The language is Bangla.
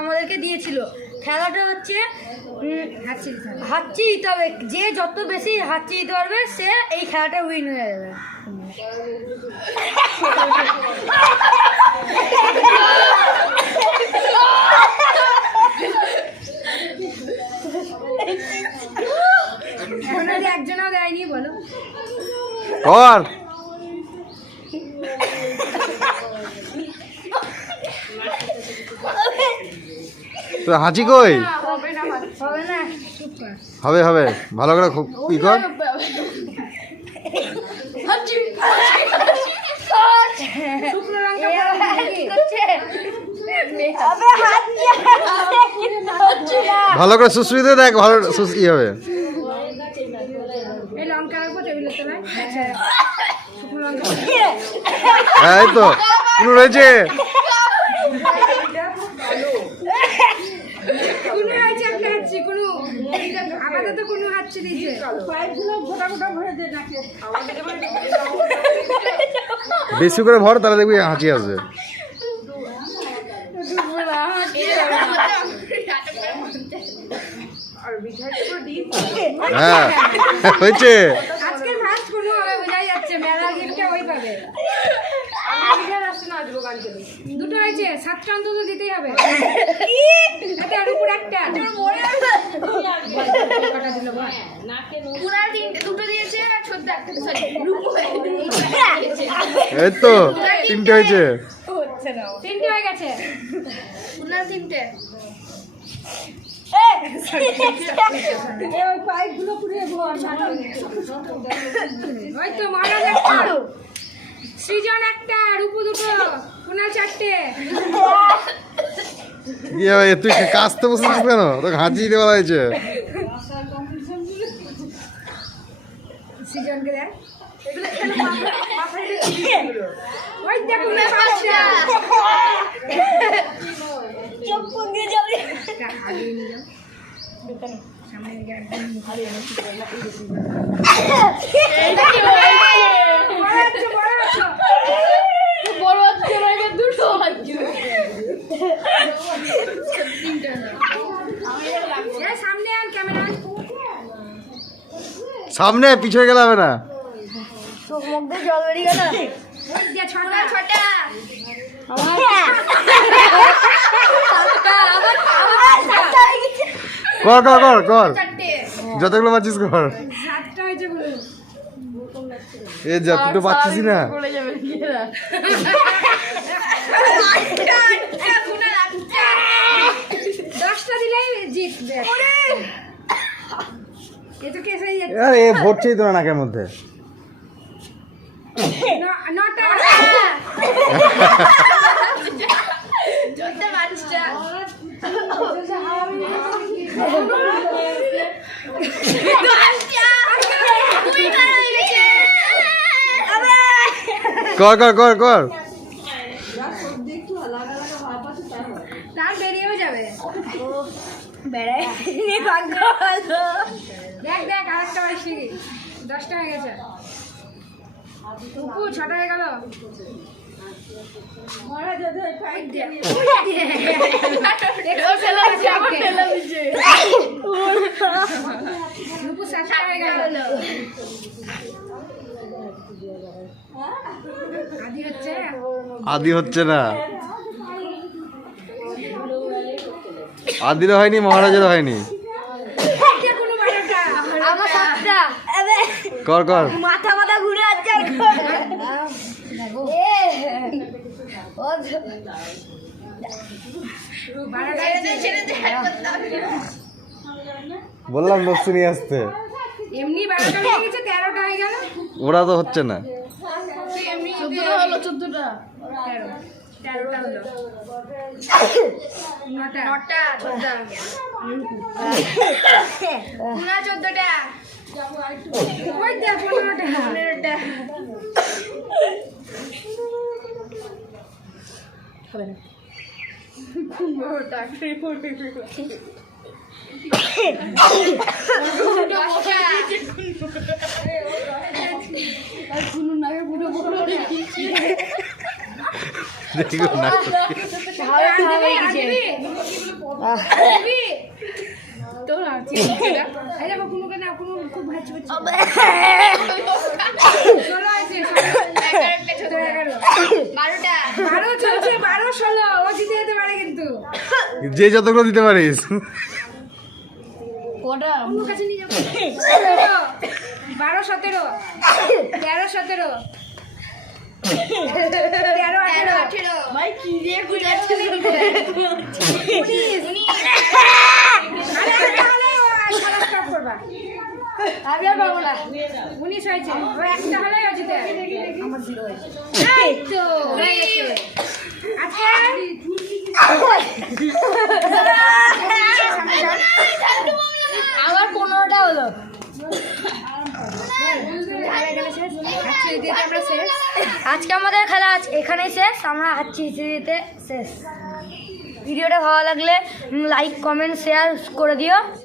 আমাদেরকে দিয়েছিল। খেলাটা হচ্ছে হাতচি দিতে হবে, যে যত বেশি হাতচি দিতে পারবে সে এই খেলাটা উইন হয়ে যাবে। একজনও দেয়নি, বলো কর। তো হাঁচি কই? হবে হবে, ভালো করে ই কর। ভালো করে সুশ্রীতে দেখ, ভালো ই হবে। এই তো কোনো রয়েছে, বেশি করে ভর, তাহলে দেখবি হাঁচি আসবে। হ্যাঁ হয়েছে। দুটো হয়েছে, 7টা অন্তত দিতেই হবে। এই তো 3টে হয়েছে, 3টে হয়ে গেছে। সৃজন একটা, রূপু দুটো, কুনাল 4টে। তুই কাজতে বসেছিস কেন? তোকে হাঁচি দিতে বলা হয়েছে। সৃজনকে দেখ, সামনে পিছনে গেলে হবে না। জল বেরিয়ে গেল। কর কর কর কর, যতগুলো পাচ্ছিস কর। এ যা, তুই তো পাচ্ছিস না। এ ভরছেই তো না নাকের মধ্যে। কর কর কর কর, তার বেরিয়েও যাবে। দেখ দেখ, আরেকটা বেশি, 10টা হয়ে গেছে। 6টা হয়ে গেল। আদি হচ্ছে না, আদিরও হয়নি, মহারাজেরও হয়নি। কর কর, মাথা মাথা ঘুরে আসছে। বললাম নকশি নিয়ে আসতে। এমনি 12টা হয়ে গেছে, 13টা হয়ে গেল। ওরা তো হচ্ছে না। 14টা হলো, 14টা 13টা হলো, 9টা 14টা 14টা, ওই দেখ 15টা হবে না। দেখো না তোর আছে আরে বাবা কোনো কেন কোনো খুব ভালো হচ্ছে 16 আছে 12 চলছে 12 16 ও জিতে যেতে পারে কিন্তু যে যতগুলো দিতে পারিস কোটা ওর কাছে নিয়ে যাবো 12 17 13 17 13 18 ভাই কি দিয়ে বুঝাচ্ছ আমি আর পাবো না 19 হয়েছে ও একটা হলে জিতে আমার 0 হয়েছে এই তো হয়ে গেছে আচ্ছা আমার 15টা হলো আজকে আমাদের খেলা এখানেই শেষ আমরা হাঁচি দিতে শেষ ভিডিওটা ভালো লাগলে লাইক কমেন্ট শেয়ার করে দিও